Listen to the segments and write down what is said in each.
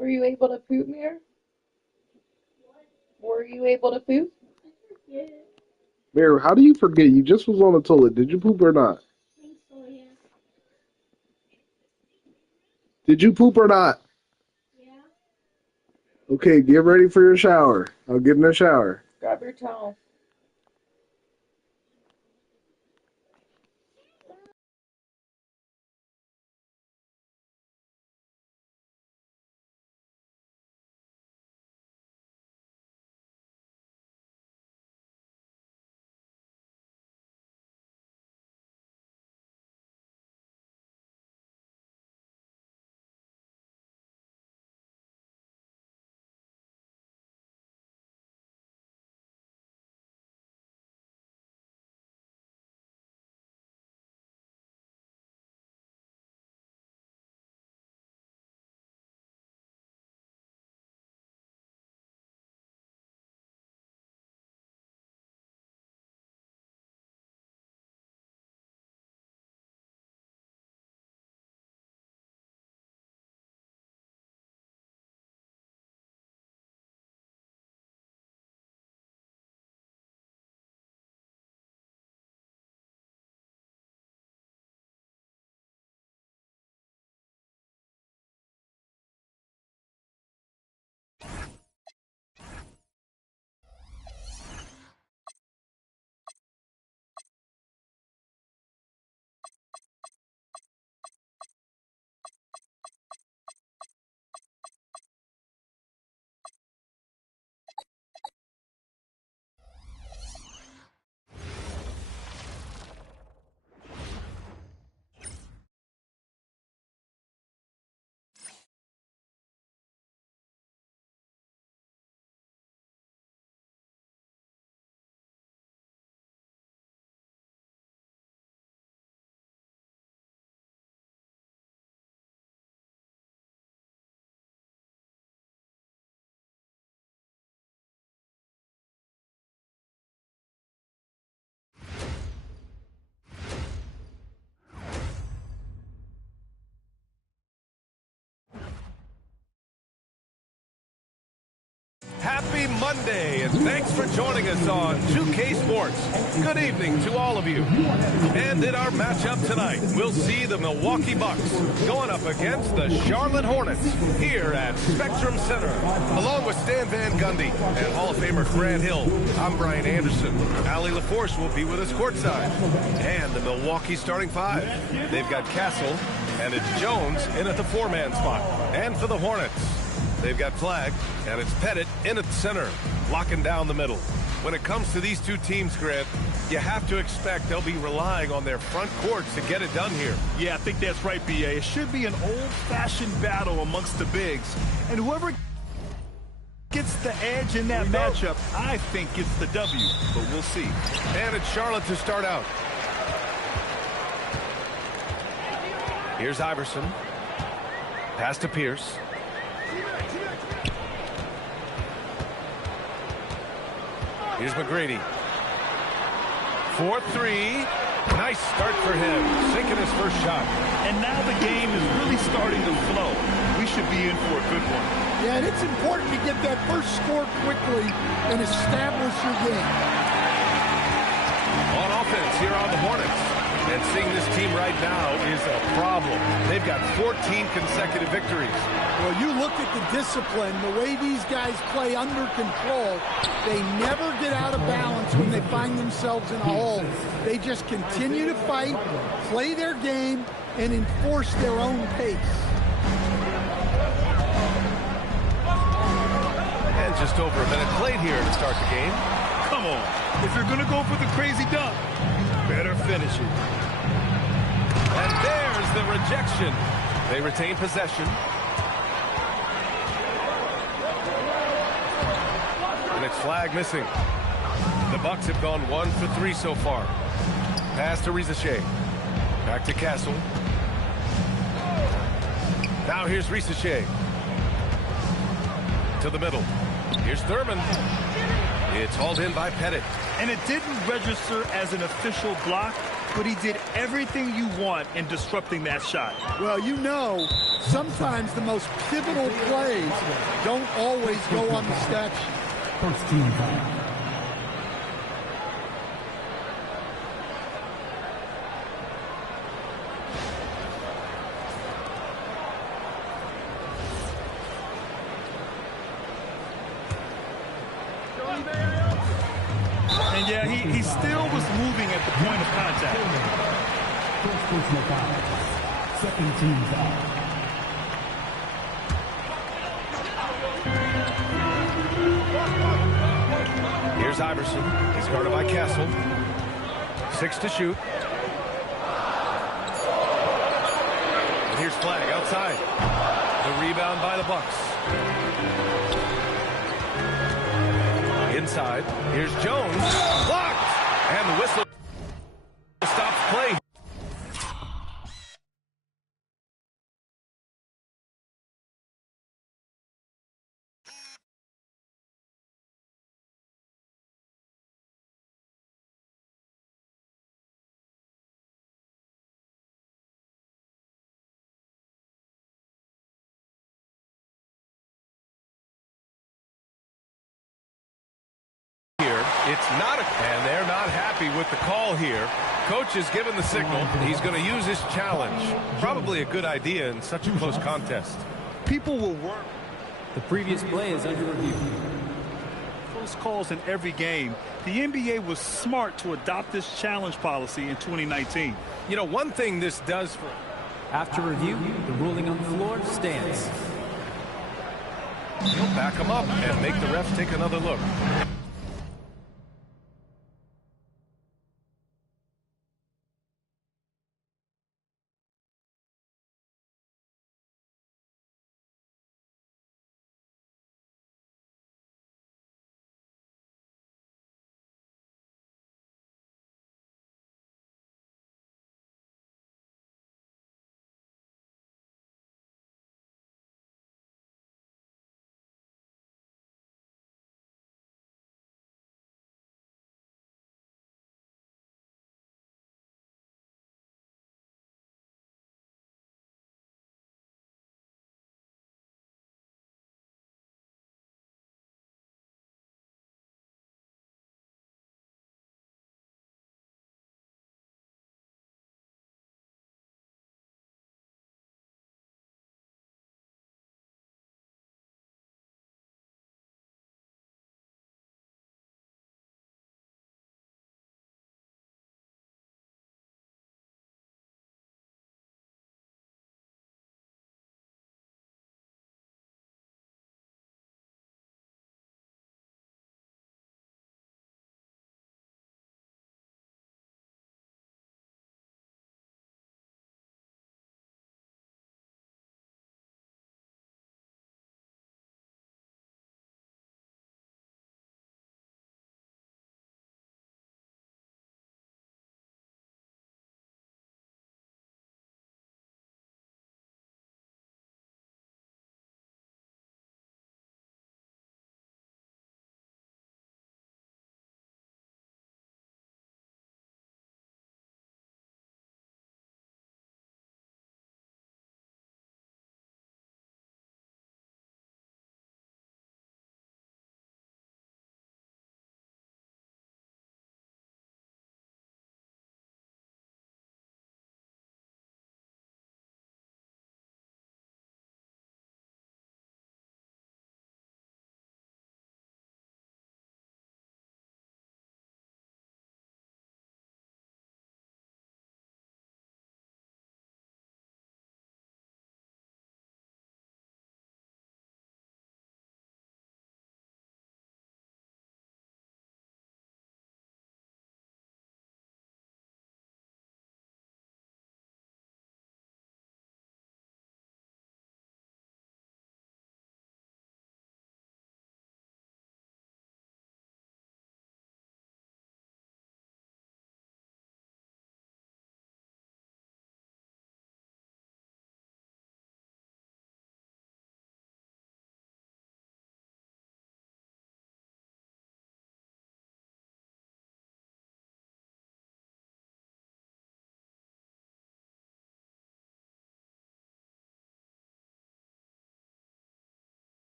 Were you able to poop, Mir? Were you able to poop? Yeah. Mir, how do you forget? You just was on the toilet. Did you poop or not? I think so, yeah. Did you poop or not? Yeah. Okay, get ready for your shower. I'll get in the shower. Grab your towel. Happy Monday, and thanks for joining us on 2K Sports. Good evening to all of you. And in our matchup tonight, we'll see the Milwaukee Bucks going up against the Charlotte Hornets here at Spectrum Center. Along with Stan Van Gundy and Hall of Famer Grant Hill, I'm Brian Anderson. Allie LaForce will be with us courtside. And the Milwaukee starting five. They've got Castle, and it's Jones in at the four-man spot. And for the Hornets, they've got Flagg, and it's Pettit in at the center, locking down the middle. When it comes to these two teams, Grant, you have to expect they'll be relying on their front courts to get it done here. Yeah, I think that's right, B.A. It should be an old-fashioned battle amongst the bigs. And whoever gets the edge in that matchup, I think gets the W. But we'll see. And it's Charlotte to start out. Here's Iverson. Pass to Pierce. Here's McGrady. 4-3. Nice start for him. Sinking his first shot. And now the game is really starting to flow. We should be in for a good one. Yeah, and it's important to get that first score quickly and establish your game. On offense here on the Hornets. And seeing this team right now is a problem. They've got 14 consecutive victories. Well, you look at the discipline, the way these guys play under control, they never get out of balance when they find themselves in a hole. They just continue to fight, play their game, and enforce their own pace. And just over a minute played here to start the game. Come on. If you're going to go for the crazy dunk, better finish it. And there's the rejection. They retain possession. And it's Flagg missing. The Bucks have gone 1 for 3 so far. Pass to Risache. Back to Castle. Now here's Risache. To the middle. Here's Thurmond. It's hauled in by Pettit. And it didn't register as an official block, but he did everything you want in disrupting that shot. Well, you know, sometimes the most pivotal plays don't always go on the stat sheet. First team foul. And yeah, he still was moving at the point of contact. First personal foul. Second team foul. Here's Iverson. He's guarded by Castle. 6 to shoot. And here's Flag outside. The rebound by the Bucks. Inside. Here's Jones. Blocked! And the whistle stops play. It's not and they're not happy with the call here. Coach is given the signal. He's going to use his challenge. Probably a good idea in such a close contest. People will work. The previous play is under review. Close calls in every game. The NBA was smart to adopt this challenge policy in 2019. You know, one thing this does for... After review, the ruling on the floor stands. He'll back him up and make the refs take another look.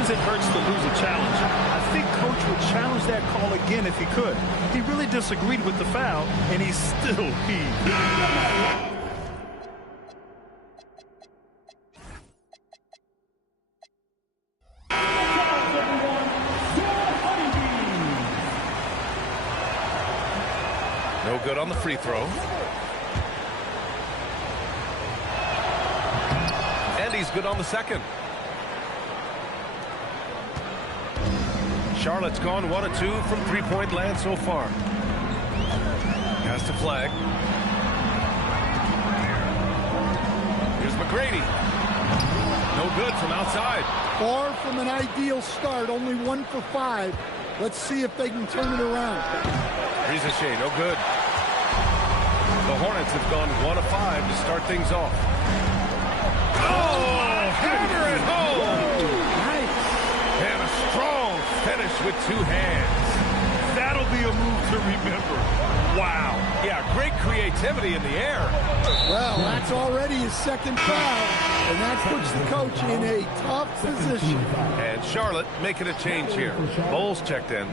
as it hurts to lose a challenge, I think Coach would challenge that call again if he could. He really disagreed with the foul, and he still peed. No good on the free throw. And he's good on the second. Charlotte's gone 1 of 2 from three-point land so far. Has to flag. Here's McGrady. No good from outside. Far from an ideal start, only 1 for 5. Let's see if they can turn it around. Rizichet, no good. The Hornets have gone 1 of 5 to start things off. Oh, hammer it home! Nice. And a strong finish with 2 hands. That'll be a move to remember. Wow. Yeah, great creativity in the air. Well, that's already his second foul, and that puts the coach in a tough position. And Charlotte making a change here. Bowles checked in.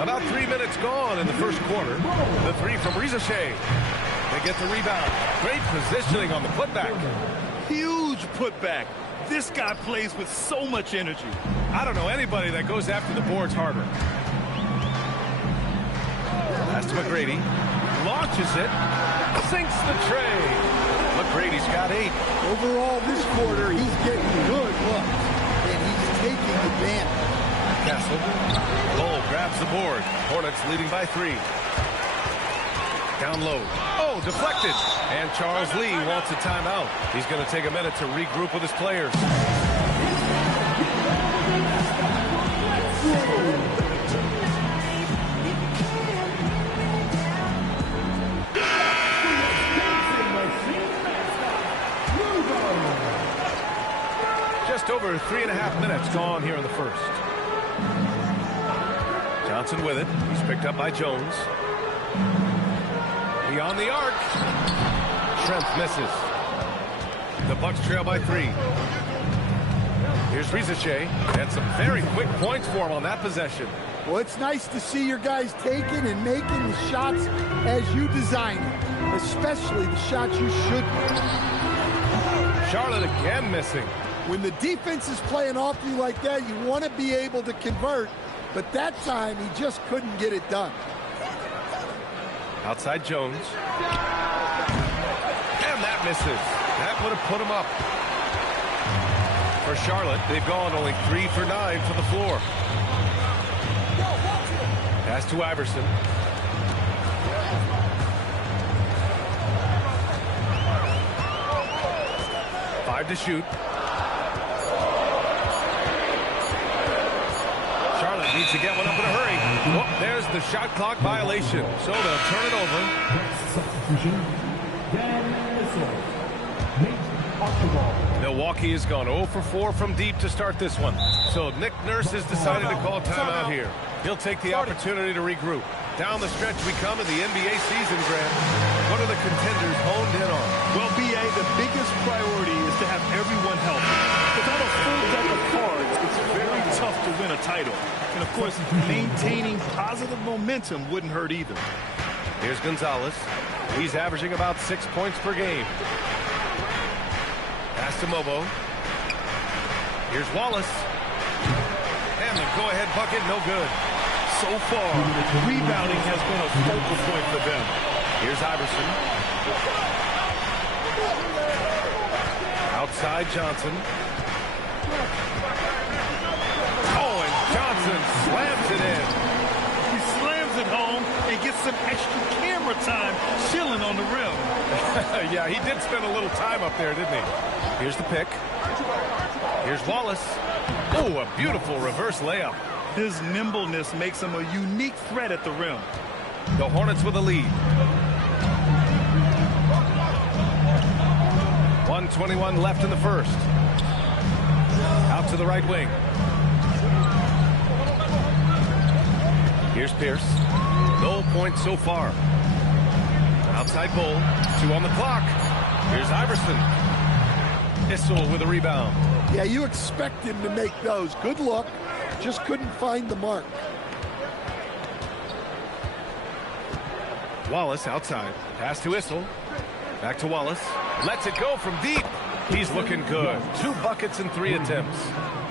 About 3 minutes gone in the first quarter. The 3 from Rizichet. They get the rebound. Great positioning on the putback. Huge putback. This guy plays with so much energy. I don't know anybody that goes after the boards harder. Pass to McGrady. Launches it. Sinks the tray. McGrady's got 8. Overall, this quarter, he's getting good looks, and he's taking advantage. Castle. Cole grabs the board. Hornets leading by 3. Down low. Oh, deflected. And Charles Lee wants a timeout. He's going to take a minute to regroup with his players. Just over 3.5 minutes gone here in the first. Johnson with it. He's picked up by Jones. Beyond the arc. Trent misses. The Bucks trail by 3. Here's Rizichet. And some very quick points for him on that possession. Well, it's nice to see your guys taking and making the shots as you design them, especially the shots you should make. Charlotte again missing. When the defense is playing off you like that, you want to be able to convert, but that time he just couldn't get it done. Outside Jones. And that misses. That would have put him up. For Charlotte, they've gone only 3 for 9 from the floor. Pass to Iverson. Five to shoot. Charlotte needs to get one up in a hurry. Oh, there's the shot clock violation. So they'll turn it over. Substitution. Dan Missile. Nate Archibald. Milwaukee has gone 0 for 4 from deep to start this one. So Nick Nurse has decided to call timeout here. He'll take the opportunity to regroup. Down the stretch we come in the NBA season, Grant. What are the contenders honed in on? Well, B.A., the biggest priority is to have everyone healthy. Without a full deck of cards, it's very tough to win a title. And, of course, maintaining positive momentum wouldn't hurt either. Here's Gonzalez. He's averaging about 6 points per game. Pass to Mobo. Here's Wallace. And the go-ahead bucket, no good. So far, rebounding has been a focal point for them. Here's Iverson. Outside Johnson. Oh, and Johnson slams it in. He slams it home and gets some extra camera time chilling on the rim. Yeah, he did spend a little time up there, didn't he? Here's the pick. Here's Wallace. Oh, a beautiful reverse layup. His nimbleness makes him a unique threat at the rim. The Hornets with a lead. 1:21 left in the first. Out to the right wing. Here's Pierce. No points so far. Outside Bull. 2 on the clock. Here's Iverson. Issel with a rebound. Yeah, you expect him to make those. Good look. Just couldn't find the mark. Wallace outside. Pass to Issel. Back to Wallace. Lets it go from deep. He's looking good. 2 buckets in 3 attempts.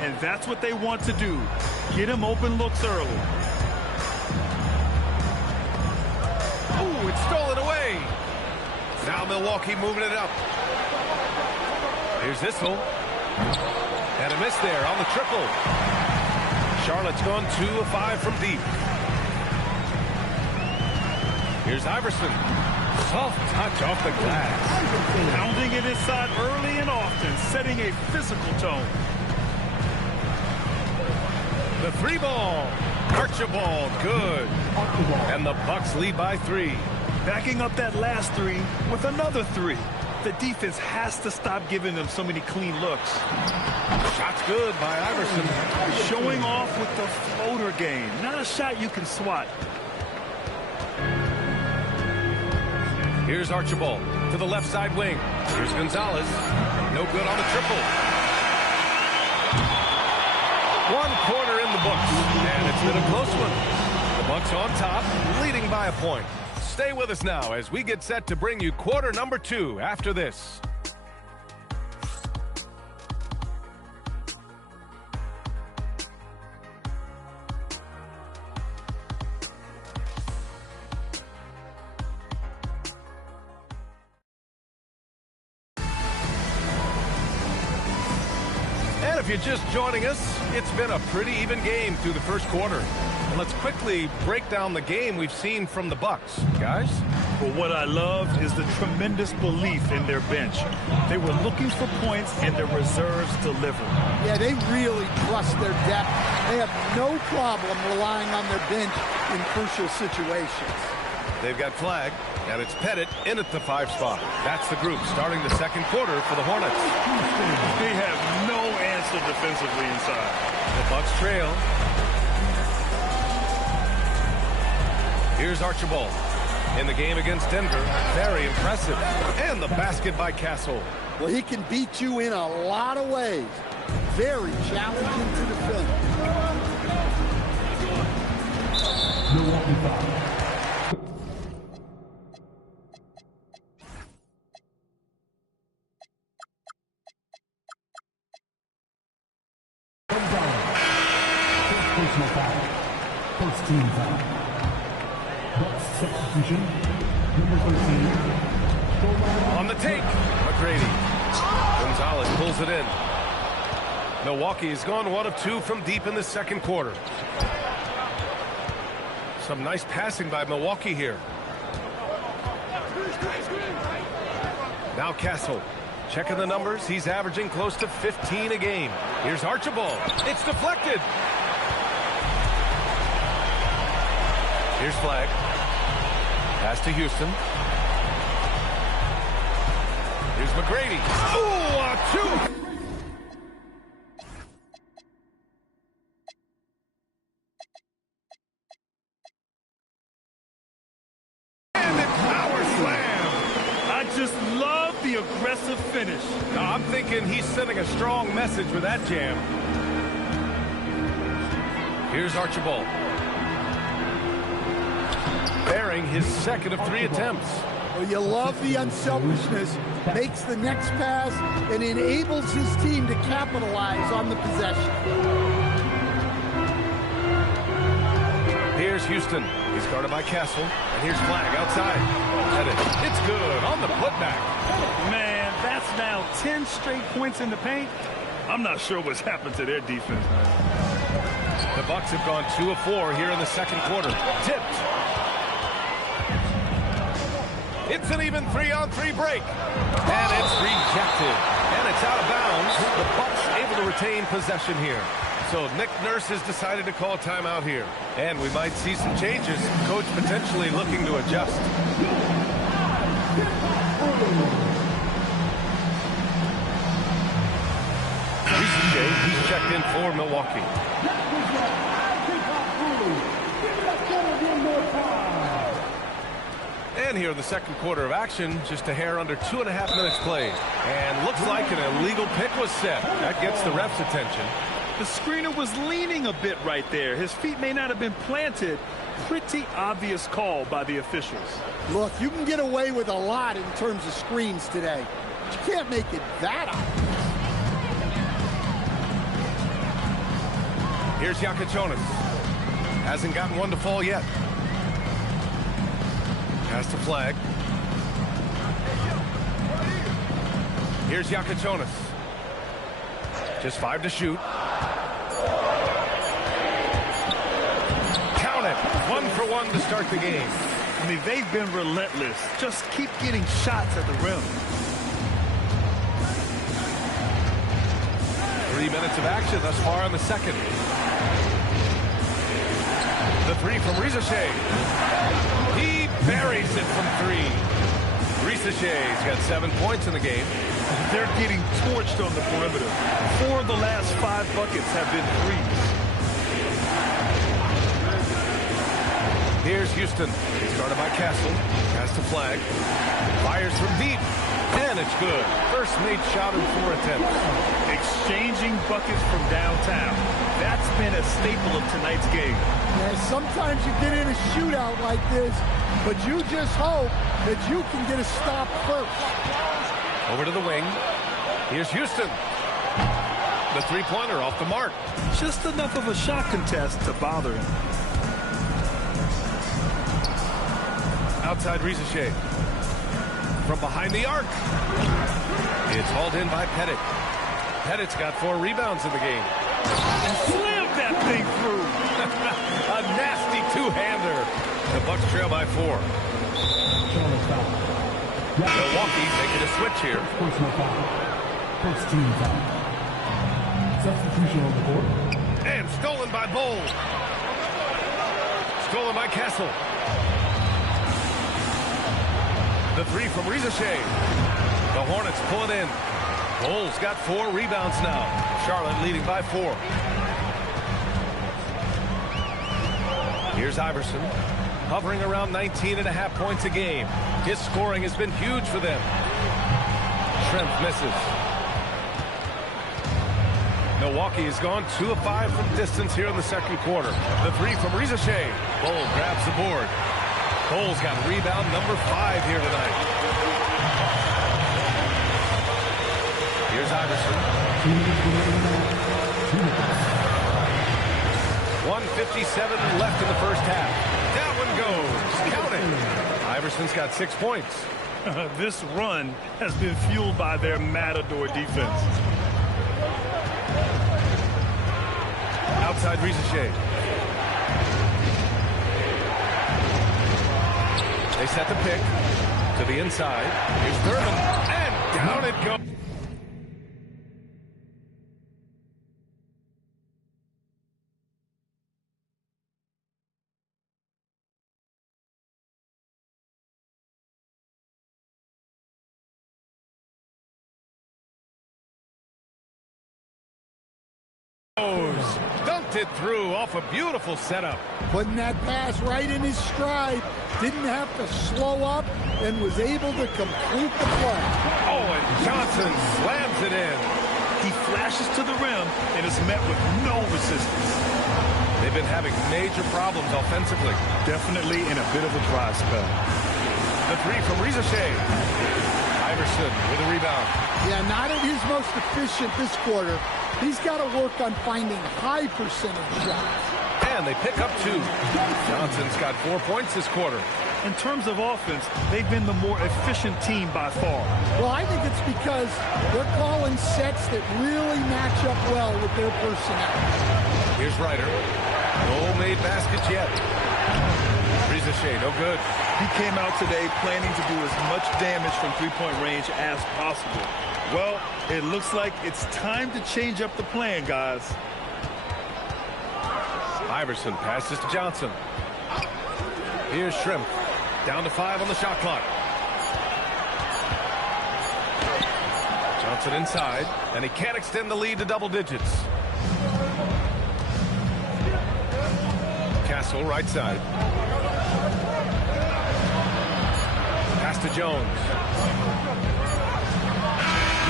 And that's what they want to do. Get him open looks early. Oh, it's stolen away. Now Milwaukee moving it up. Here's Issel. And a miss there on the triple. Charlotte's gone 2 of 5 from deep. Here's Iverson. Soft touch off the glass. Pounding it inside early and often, setting a physical tone. The 3-ball. Archibald, good. And the Bucks lead by 3. Backing up that last 3 with another 3. The defense has to stop giving them so many clean looks. Shot's good by Iverson. Showing off with the floater game. Not a shot you can swat. Here's Archibald to the left side wing. Here's Gonzalez. No good on the triple. 1 quarter in the books, and it's been a close one. The Bucks on top, leading by a point. Stay with us now as we get set to bring you quarter number 2 after this. And if you're just joining us, it's been a pretty even game through the first quarter. And let's quickly break down the game we've seen from the Bucks. Guys? But what I love is the tremendous belief in their bench. They were looking for points, and their reserves delivered. Yeah, they really trust their depth. They have no problem relying on their bench in crucial situations. They've got flag, and it's Pettit in at the 5 spot. That's the group starting the second quarter for the Hornets. They have no answer defensively inside. The Bucks trail. Here's Archibald. In the game against Denver, very impressive. And the basket by Castle. Well, he can beat you in a lot of ways. Very challenging to defend. Milwaukee foul. First personal foul. First team foul. Bucks substitution. Number 13. On the take, McGrady. Gonzalez pulls it in. Milwaukee has gone 1 of 2 from deep in the second quarter. Some nice passing by Milwaukee here. Now Castle. Checking the numbers, he's averaging close to 15 a game. Here's Archibald. It's deflected. Here's Flag. Pass to Houston. Here's McGrady. Ooh, a 2. And it's power slam. I just love the aggressive finish. Now, I'm thinking he's sending a strong message with that jam. Here's Archibald. Bearing his second of 3 attempts. Well, you love the unselfishness. Makes the next pass and enables his team to capitalize on the possession. Here's Houston. He's guarded by Castle. And here's Flag outside. Pettit. It's good on the putback. Man, that's now 10 straight points in the paint. I'm not sure what's happened to their defense, man. The Bucks have gone 2 of 4 here in the second quarter. Tipped. It's an even 3-on-3 break. And it's rejected. And it's out of bounds. The Bucks able to retain possession here. So Nick Nurse has decided to call timeout here. And we might see some changes. Coach potentially looking to adjust. He's checked in for Milwaukee. And here in the second quarter of action, just a hair under 2.5 minutes played. And looks like an illegal pick was set. That gets the ref's attention. The screener was leaning a bit right there. His feet may not have been planted. Pretty obvious call by the officials. Look, you can get away with a lot in terms of screens today. But you can't make it that obvious. Here's Yakachonis. Hasn't gotten one to fall yet. Has the flag. Here's Yakachonis. Just 5 to shoot. Count it. 1 for 1 to start the game. I mean, they've been relentless. Just keep getting shots at the rim. 3 minutes of action thus far in the second. The 3 from Rizashay. He buries it from 3. Rizashay's got 7 points in the game. They're getting torched on the perimeter. 4 of the last 5 buckets have been threes. Here's Houston. Started by Castle. Has the flag. Fires from deep. And it's good. First made shot in 4 attempts. Exchanging buckets from downtown. That's been a staple of tonight's game. Yeah, sometimes you get in a shootout like this, but you just hope that you can get a stop first. Over to the wing. Here's Houston. The three-pointer off the mark. Just enough of a shot contest to bother him. Outside Rizashay. From behind the arc. It's hauled in by Pettit. Pettit's got 4 rebounds in the game. And slammed that thing through. A nasty two-hander. The Bucks trail by 4. Milwaukee making a switch here. Personal foul. First team foul. Substitution on the board. And stolen by Bowles. Stolen by Castle. The 3 from Rizashay. The Hornets pull it in. Bowles got 4 rebounds now. Charlotte leading by 4. Here's Iverson, hovering around 19.5 points a game. His scoring has been huge for them. Shrimp misses. Milwaukee has gone 2 of 5 from distance here in the second quarter. The 3 from Rizashay. Bowles grabs the board. Bowles got rebound number 5 here tonight. Here's Iverson. 1:57 left in the first half. That one goes. Count it. Iverson's got 6 points. This run has been fueled by their Matador defense. Outside Rizashay. They set the pick to the inside. Here's Thurmond, and down it goes. Dunked it through off a beautiful setup. Putting that pass right in his stride. Didn't have to slow up and was able to complete the play. Oh, and Johnson slams it in. He flashes to the rim and is met with no resistance. They've been having major problems offensively. Definitely in a bit of a dry spell. The 3 from Rizashay. Iverson with a rebound. Yeah, not at his most efficient this quarter. He's got to work on finding high percentage shots. And they pick up 2. Johnson's got 4 points this quarter. In terms of offense, they've been the more efficient team by far. Well, I think it's because they're calling sets that really match up well with their personnel. Here's Ryder. No made baskets yet. Rizashay, no good. He came out today planning to do as much damage from three-point range as possible. Well, it looks like it's time to change up the plan, guys. Iverson passes to Johnson. Here's Shrimp. Down to 5 on the shot clock. Johnson inside, and he can't extend the lead to double digits. Castle right side. to Jones.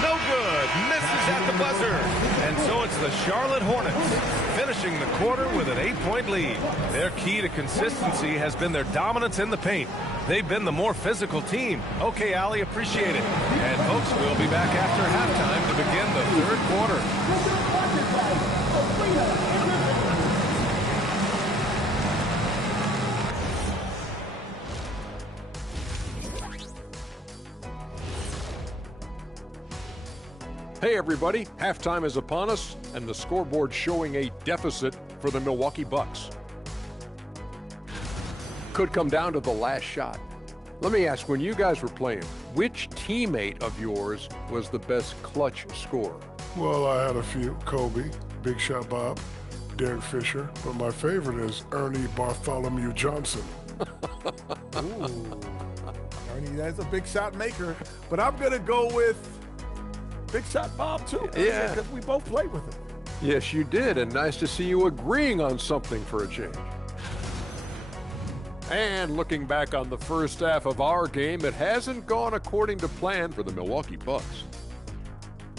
No good. Misses at the buzzer. And so it's the Charlotte Hornets finishing the quarter with an 8-point lead. Their key to consistency has been their dominance in the paint. They've been the more physical team. Okay, Allie, appreciate it. And folks, we'll be back after halftime to begin the third quarter. Hey everybody, halftime is upon us and the scoreboard showing a deficit for the Milwaukee Bucks. Could come down to the last shot. Let me ask, when you guys were playing, which teammate of yours was the best clutch scorer? Well, I had a few. Kobe, Big Shot Bob, Derek Fisher, but my favorite is Ernie Bartholomew Johnson. Ooh. Ernie, that's a big shot maker, but I'm going to go with Big Shot Bob, too. Yeah. Because we both played with him. Yes, you did, and nice to see you agreeing on something for a change. And looking back on the first half of our game, it hasn't gone according to plan for the Milwaukee Bucks.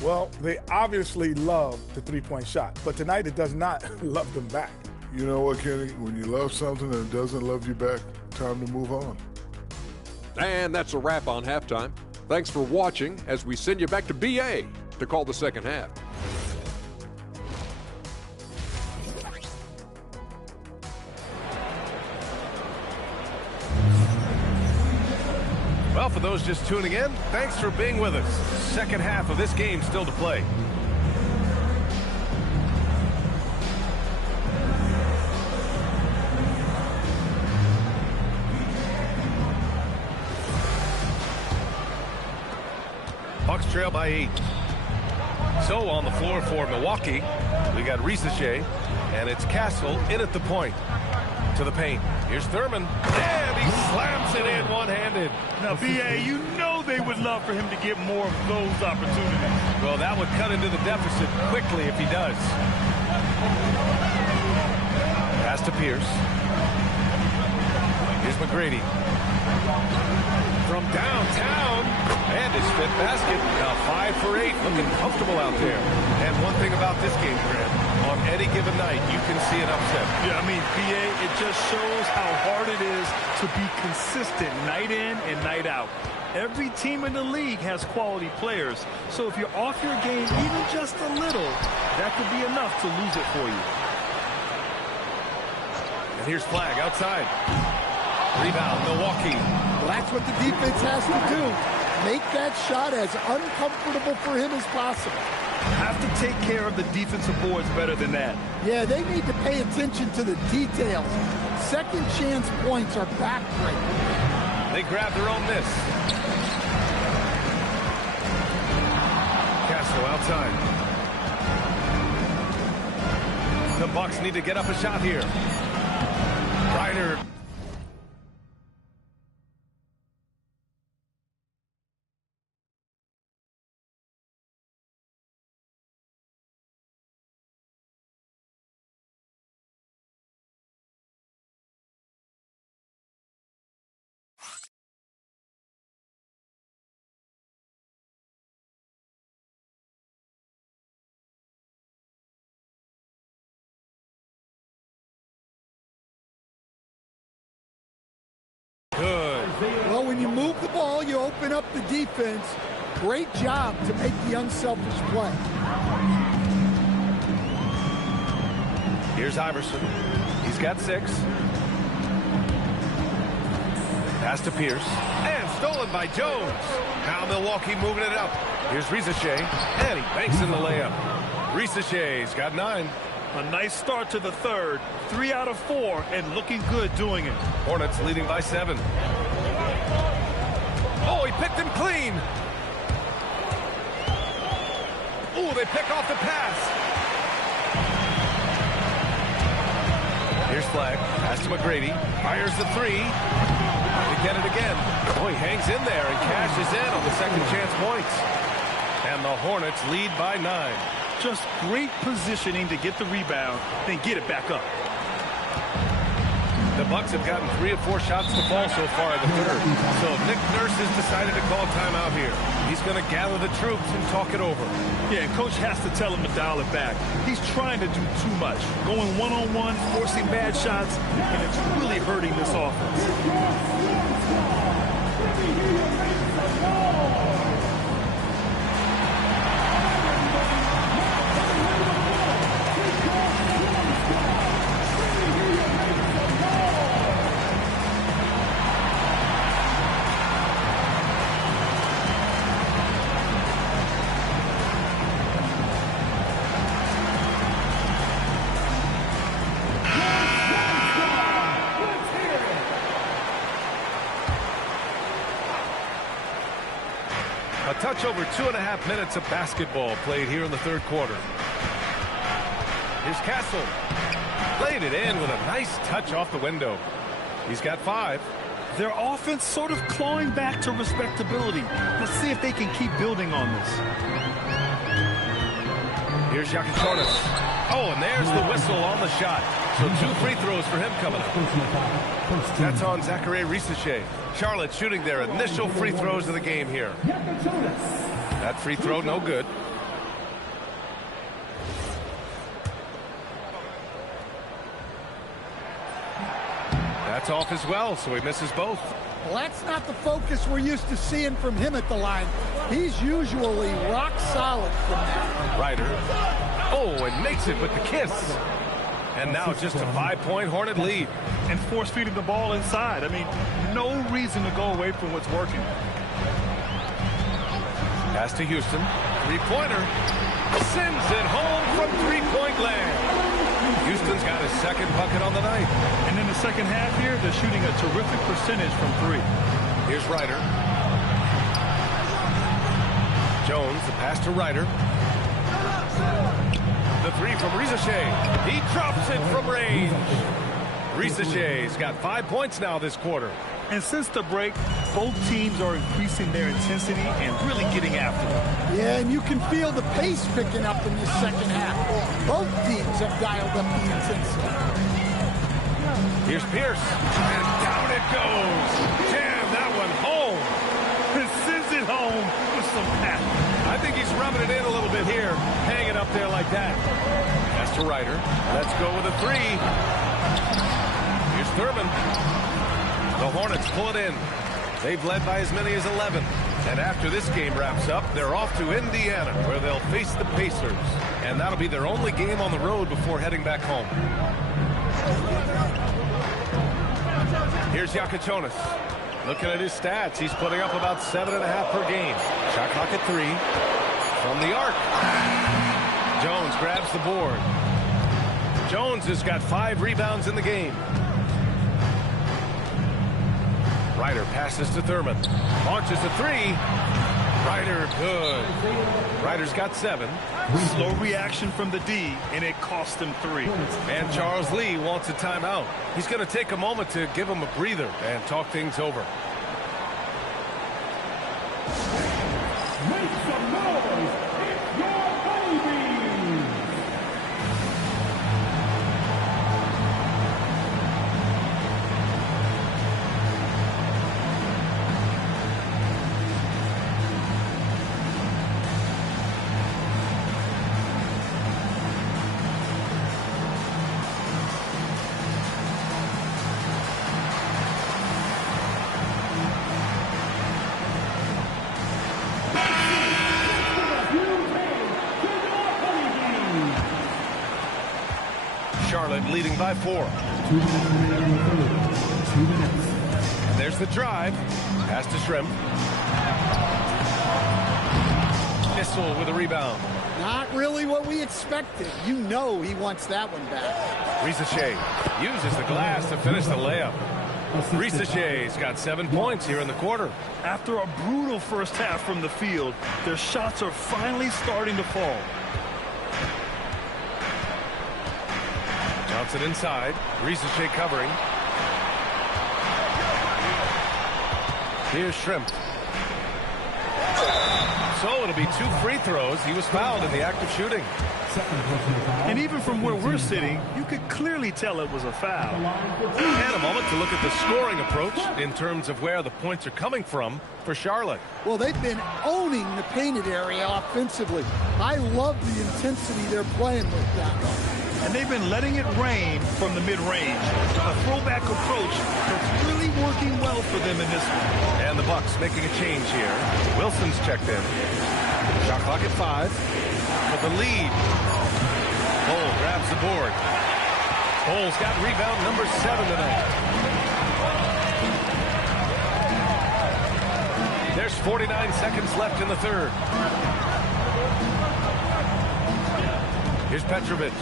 Well, they obviously love the three-point shot, but tonight it does not love them back. You know what, Kenny? When you love something and it doesn't love you back, time to move on. And that's a wrap on halftime. Thanks for watching as we send you back to BA to call the second half. Well, for those just tuning in, thanks for being with us. Second half of this game still to play. Bucks trail by 8. So on the floor for Milwaukee, we got Risache, and it's Castle in at the point. To the paint. Here's Thurmond, and he slams it in one-handed. Now, B.A., you know they would love for him to get more of those opportunities. Well, that would cut into the deficit quickly if he does. Pass to Pierce. Here's McGrady. From downtown, and his fifth basket. Now 5 for 8, looking comfortable out there. And one thing about this game, Grant, on any given night, you can see an upset. Yeah, I mean, B.A., it just shows how hard it is to be consistent night in and night out. Every team in the league has quality players, so if you're off your game even just a little, that could be enough to lose it for you. And here's Flag outside. Rebound, Milwaukee. Well, that's what the defense has to do. Make that shot as uncomfortable for him as possible. Have to take care of the defensive boards better than that. Yeah, they need to pay attention to the details. Second chance points are backbreaking. They grab their own miss. Castro outside. The Bucks need to get up a shot here. Ryder. Good. Well, when you move the ball, you open up the defense. Great job to make the unselfish play. Here's Iverson. He's got 6. Pass to Pierce. And stolen by Jones. Now Milwaukee moving it up. Here's Risache. And he banks in the layup. Risache's got 9. A nice start to the third. 3 out of 4, and looking good doing it. Hornets leading by 7. Oh, he picked him clean. Oh, they pick off the pass. Here's Flag. Pass to McGrady. Fires the 3. They get it again. Oh, he hangs in there and cashes in on the second chance points. And the Hornets lead by 9. Just great positioning to get the rebound, then get it back up. The Bucks have gotten 3 of 4 shots to fall so far in the third. So Nick Nurse has decided to call timeout here. He's going to gather the troops and talk it over. Yeah, and Coach has to tell him to dial it back. He's trying to do too much, going one-on-one, forcing bad shots, and it's really hurting this offense. A touch over 2.5 minutes of basketball played here in the third quarter. Here's Castle. Played it in with a nice touch off the window. He's got 5. Their offense sort of clawing back to respectability. Let's see if they can keep building on this. Here's Yakichonis. Oh, and there's the whistle on the shot. So 2 free throws for him coming up. That's on Zachary Risache. Charlotte shooting their initial free throws of the game here. That free throw no good. That's off as well, so he misses both. Well, that's not the focus we're used to seeing from him at the line. He's usually rock solid from there. Ryder. Oh, and makes it with the kiss. And now just a 5-point Hornet lead. And force feeding the ball inside. I mean, no reason to go away from what's working. Pass to Houston. 3-pointer. Sends it home from 3-point land. Houston's got his second bucket on the night. And in the second half here, they're shooting a terrific percentage from 3. Here's Ryder. Jones, the pass to Ryder. The 3 from Risache. He drops it from range. Risache's got 5 points now this quarter. And since the break, both teams are increasing their intensity and really getting after it. Yeah, and you can feel the pace picking up in this second half. Both teams have dialed up the intensity. Here's Pierce. And down it goes. Damn, that one home. And sends it home with some passion. I think he's rubbing it in a little bit here. Hang it up there like that. That's to Ryder. Let's go with a 3. Here's Thurmond. The Hornets pull it in. They've led by as many as 11. And after this game wraps up, they're off to Indiana, where they'll face the Pacers. And that'll be their only game on the road before heading back home. Here's Yakichonis. Looking at his stats, he's putting up about 7.5 per game. Shot clock at 3. From the arc. Jones grabs the board. Jones has got 5 rebounds in the game. Ryder passes to Thurmond. Launches a 3. Ryder, good. Ryder's got 7. Slow reaction from the D, and it cost him 3. And Charles Lee wants a timeout. He's going to take a moment to give him a breather and talk things over. Make some noise. It's your honeybees. Charlotte leading by 4. 2 minutes. 2 minutes. And there's the drive. Pass to Shrimp. Missile with a rebound. Not really what we expected. You know he wants that one back. Risache uses the glass to finish the layup. Risache's got 7 points here in the quarter. After a brutal first half from the field, their shots are finally starting to fall. Johnson inside. Risache covering. Here's Shrimp. So it'll be 2 free throws. He was fouled in the act of shooting. And even from where we're sitting, you could clearly tell it was a foul. And a moment to look at the scoring approach in terms of where the points are coming from for Charlotte. Well, they've been owning the painted area offensively. I love the intensity they're playing with down there. And they've been letting it rain from the mid-range. A throwback approach that's really working well for them in this one. And the Bucks making a change here. Wilson's checked in. Shot clock at 5. For the lead. Cole grabs the board. Cole's got rebound number 7 tonight. There's 49 seconds left in the third. Here's Petrovic.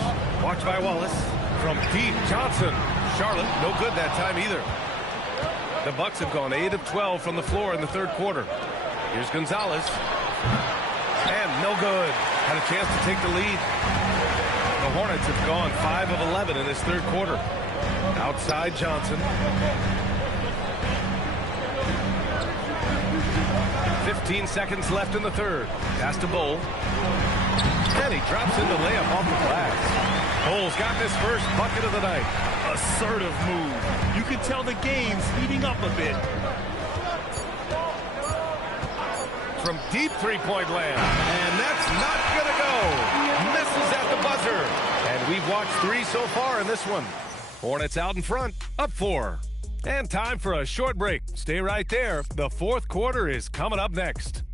Watched by Wallace. From deep, Johnson. Charlotte, no good that time either. The Bucks have gone 8 of 12 from the floor in the third quarter. Here's Gonzalez. And no good. Had a chance to take the lead. The Hornets have gone 5 of 11 in this third quarter. Outside Johnson. 15 seconds left in the third. Pass to Bull. And he drops in the layup off the glass. Bull's got this first bucket of the night. Assertive move. You can tell the game's heating up a bit. From deep three-point land. And that's not going to go. Misses at the buzzer. And we've watched 3 so far in this one. Hornets out in front, up 4. And time for a short break. Stay right there. The fourth quarter is coming up next.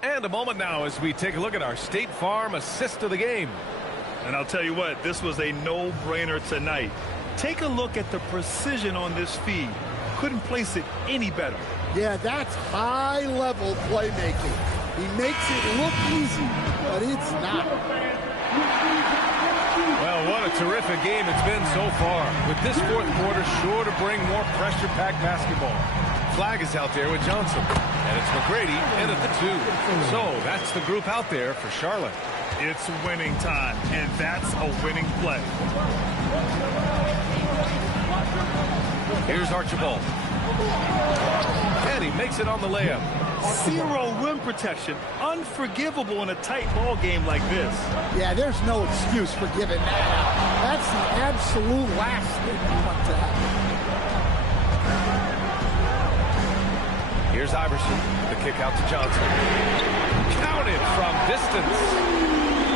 And a moment now as we take a look at our State Farm assist of the game. And I'll tell you what, this was a no-brainer tonight. Take a look at the precision on this feed. Couldn't place it any better. Yeah, that's high-level playmaking. He makes it look easy, but it's not. Well, what a terrific game it's been so far. With this fourth quarter sure to bring more pressure-packed basketball. Flag is out there with Johnson. And it's McGrady in at the 2. So that's the group out there for Charlotte. It's winning time, and that's a winning play. Here's Archibald. And he makes it on the layup. 0 rim protection. Unforgivable in a tight ball game like this. Yeah, there's no excuse for giving that out. That's the absolute last thing you want to happen. Here's Iverson. The kick out to Johnson. Counted from distance.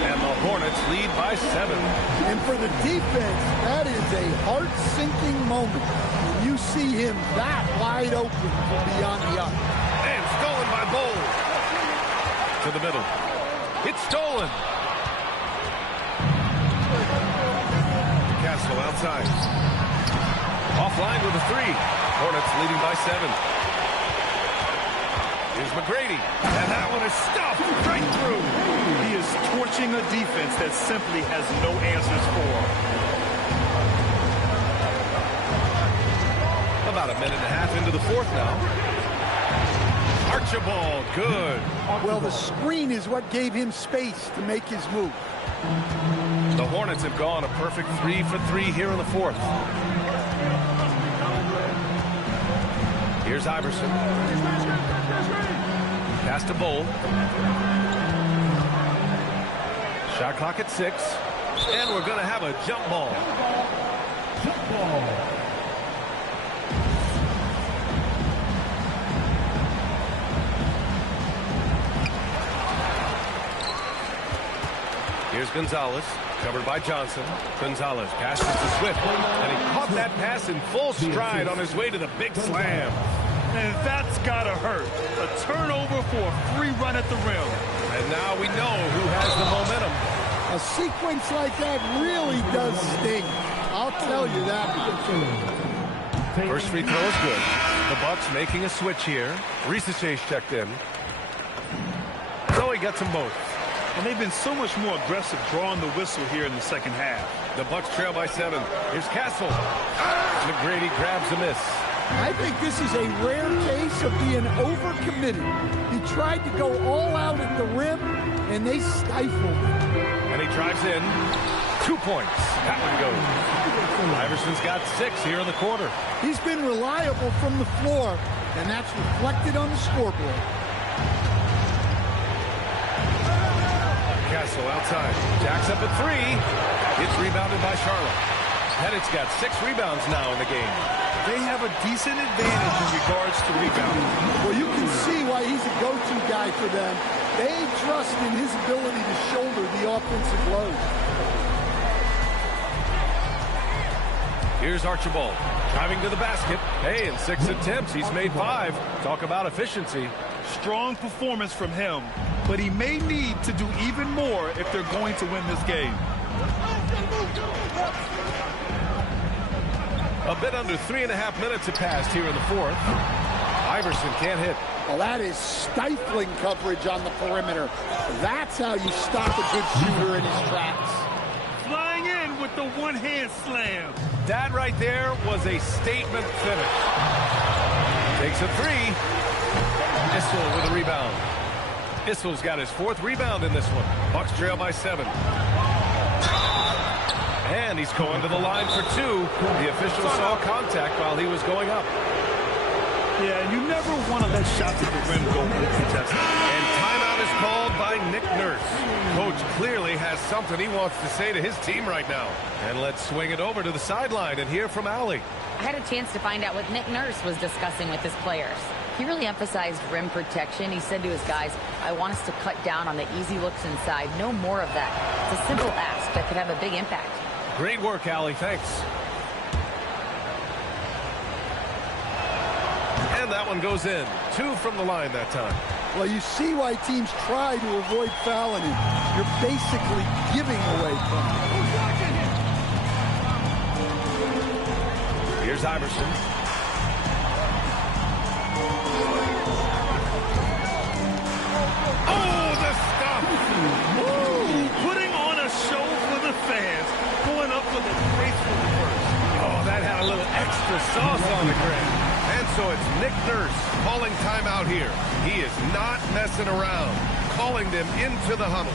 And the Hornets lead by 7. And for the defense, that is a heart-sinking moment when you see him that wide open from beyond the arc. And stolen by Bull. To the middle. It's stolen. Castle outside. Offline with a 3. Hornets leading by 7. Here's McGrady. And that one is stuffed right through. He is torching a defense that simply has no answers for. About a minute and a half into the fourth now. Archibald, good. Well, the screen is what gave him space to make his move. The Hornets have gone a perfect 3 for 3 here in the fourth. Here's Iverson. Pass to Bull. Shot clock at 6. And we're going to have a jump ball. Jump ball. Here's Gonzalez, covered by Johnson. Gonzalez passes to Swift, and he caught that pass in full stride on his way to the big slam. And that's gotta hurt. A turnover for a free run at the rim. And now we know who has the momentum. A sequence like that really does sting. I'll tell you that. First free throw is good. The Bucks making a switch here. Reese checked in. So he gets them both. And they've been so much more aggressive drawing the whistle here in the second half. The Bucks trail by 7. Here's Castle. McGrady grabs a miss. I think this is a rare case of being overcommitted. He tried to go all out at the rim, and they stifled him. And he drives in. 2 points. That one goes. Iverson's got 6 here in the quarter. He's been reliable from the floor, and that's reflected on the scoreboard. Castle outside. Jacks up at 3. It's rebounded by Charlotte. Pettit's got 6 rebounds now in the game. They have a decent advantage in regards to rebounding. Well, you can see why he's a go-to guy for them. They trust in his ability to shoulder the offensive load. Here's Archibald driving to the basket. Hey, in 6 attempts, he's made 5. Talk about efficiency. Strong performance from him, but he may need to do even more if they're going to win this game. A bit under 3.5 minutes have passed here in the 4th. Iverson can't hit. Well, that is stifling coverage on the perimeter. That's how you stop a good shooter in his tracks. Flying in with the one-hand slam. That right there was a statement finish. Takes a 3. Issel with a rebound. Issel's got his 4th rebound in this one. Bucks trail by 7. And he's going to the line for 2. The official saw contact while he was going up. Yeah, you never want to let shots at the rim go uncontested. And timeout is called by Nick Nurse. Coach clearly has something he wants to say to his team right now. And let's swing it over to the sideline and hear from Allie. I had a chance to find out what Nick Nurse was discussing with his players. He really emphasized rim protection. He said to his guys, I want us to cut down on the easy looks inside. No more of that. It's a simple ask that could have a big impact. Great work, Allie. Thanks. And that one goes in. 2 from the line that time. Well, you see why teams try to avoid fouling him. You're basically giving away from him. Here's Iverson. Oh, the stuff! Ooh, putting on a show for the fans. Going up with a graceful reverse. Oh, that had a little extra sauce on the ground. And so it's Nick Nurse calling timeout here. He is not messing around, calling them into the huddle.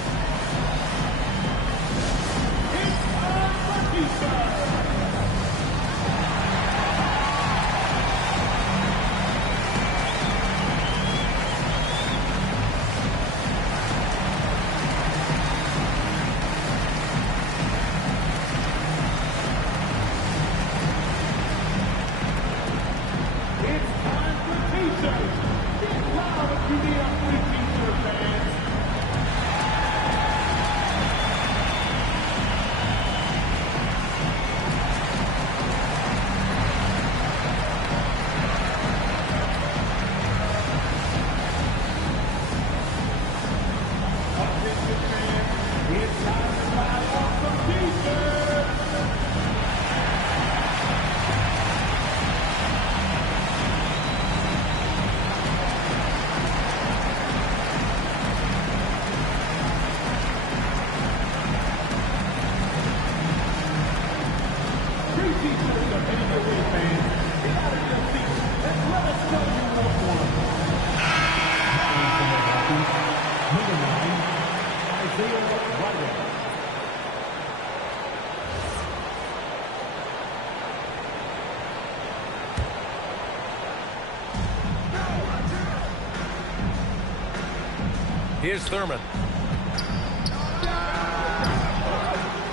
Here's Thurmond.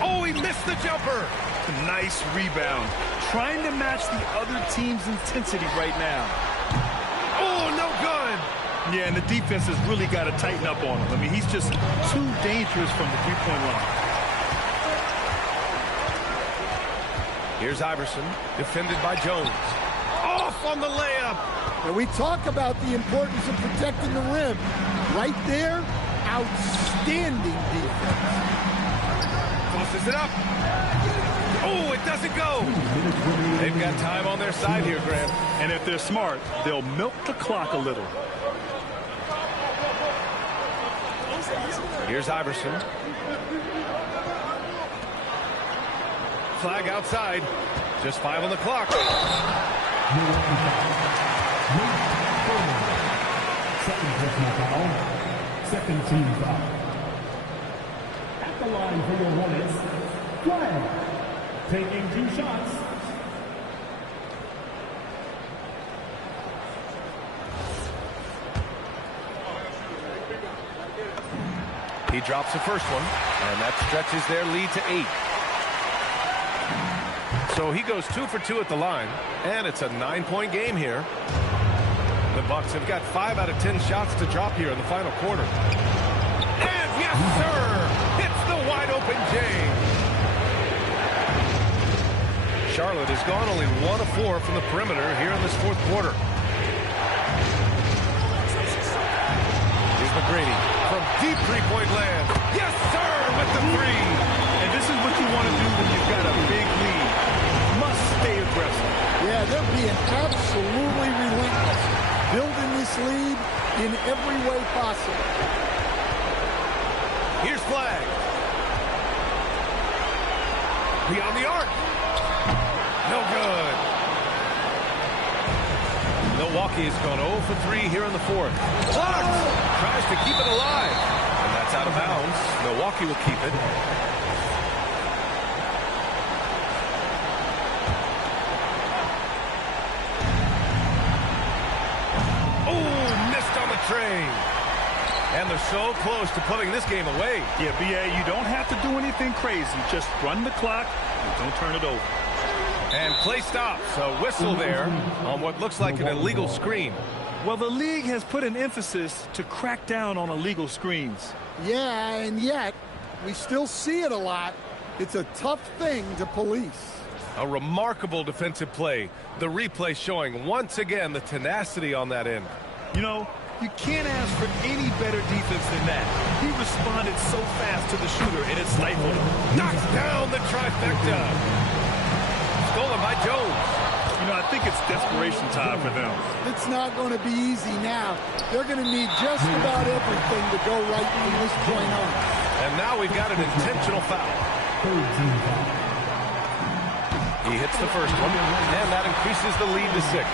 Oh, he missed the jumper. Nice rebound. Trying to match the other team's intensity right now. Oh, no good. Yeah, and the defense has really got to tighten up on him. I mean, he's just too dangerous from the three-point line. Here's Iverson, defended by Jones. Off on the layup. And we talk about the importance of protecting the rim. Right there, outstanding defense. Tosses it up. Oh, it doesn't go. They've got time on their side here, Grant. And if they're smart, they'll milk the clock a little. Here's Iverson. Flag outside. Just 5 on the clock. Second personal foul. Second team foul. At the line for your Hornets, Flag. Taking 2 shots. He drops the first one, and that stretches their lead to 8. So he goes 2 for 2 at the line, and it's a 9-point game here. The Bucks have got 5 out of 10 shots to drop here in the final quarter. And yes, sir! Hits the wide-open J. Charlotte has gone only 1 of 4 from the perimeter here in this fourth quarter. Here's McGrady from deep three-point land. Yes, sir, with the 3. And this is what you want to do when you've got a big lead. Must stay aggressive. Yeah, they're being absolutely relentless, building this lead in every way possible. Here's Flag. Beyond the arc. No good. Milwaukee has gone 0 for 3 here in the fourth. Blocked. Tries to keep it alive. And that's out of bounds. Milwaukee will keep it. Oh, missed on the train. And they're so close to putting this game away. Yeah, B.A., you don't have to do anything crazy. Just run the clock and don't turn it over. And play stops. A whistle there on what looks like an illegal screen. Well, the league has put an emphasis to crack down on illegal screens. Yeah, and yet we still see it a lot. It's a tough thing to police. A remarkable defensive play. The replay showing once again the tenacity on that end. You know, you can't ask for any better defense than that. He responded so fast to the shooter, and it stifled him. Knocks down the trifecta. Stolen by Jones. You know, I think it's desperation time for them. It's not going to be easy now. They're going to need just about everything to go right from this point on. And now we've got an intentional foul. He hits the first one, and that increases the lead to 6.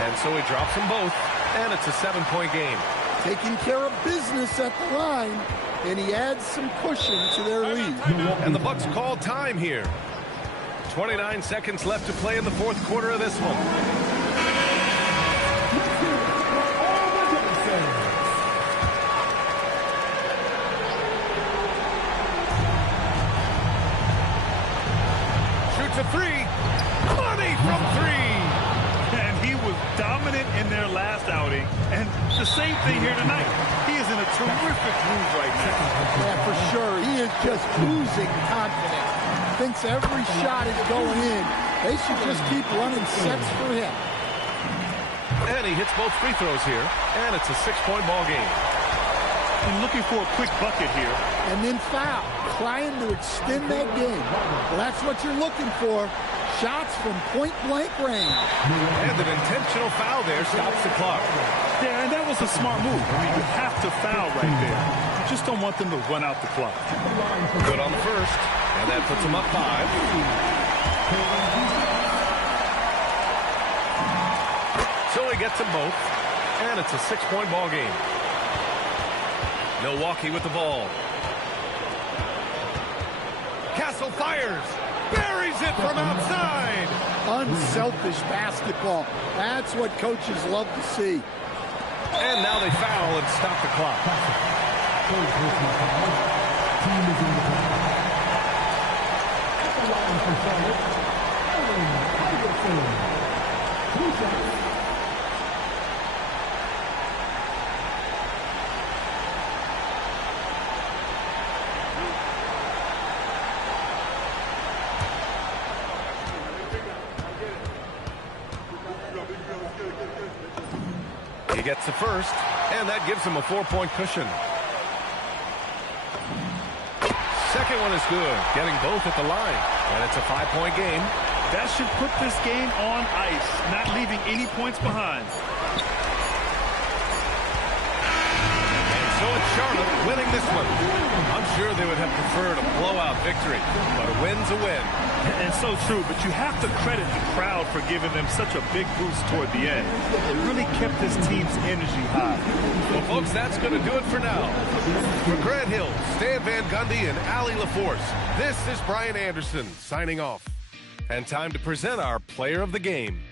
And so he drops them both, and it's a 7-point game. Taking care of business at the line, and he adds some cushion to their lead. And the Bucks call time here. 29 seconds left to play in the fourth quarter of this one. Shoots a 3. Money from 3. And he was dominant in their last outing. And the same thing here tonight. He is in a terrific groove right now. Yeah, for sure. He is just oozing confidence. Thinks every shot is going in. They should just keep running sets for him. And he hits both free throws here. And it's a 6-point ball game. And looking for a quick bucket here. And then foul. Trying to extend that game. Well, that's what you're looking for. Shots from point-blank range. And an intentional foul there stops the clock. Yeah, and that was a smart move. I mean, you have to foul right there. You just don't want them to run out the clock. Good on the first. And that puts them up 5. So he gets them both. And it's a 6-point ball game. Milwaukee with the ball. Castle fires. Buries it from outside. Unselfish basketball. That's what coaches love to see. And now they foul and stop the clock. He gets the first, and that gives him a 4-point cushion. Second one is good, getting both at the line. And it's a 5-point game. That should put this game on ice, not leaving any points behind. And so So it's Charlotte winning this one. I'm sure they would have preferred a blowout victory, but a win's a win. And so true, but you have to credit the crowd for giving them such a big boost toward the end. It really kept this team's energy high. Well, folks, that's going to do it for now. For Grant Hill, Stan Van Gundy, and Allie LaForce, this is Brian Anderson signing off. And time to present our player of the game.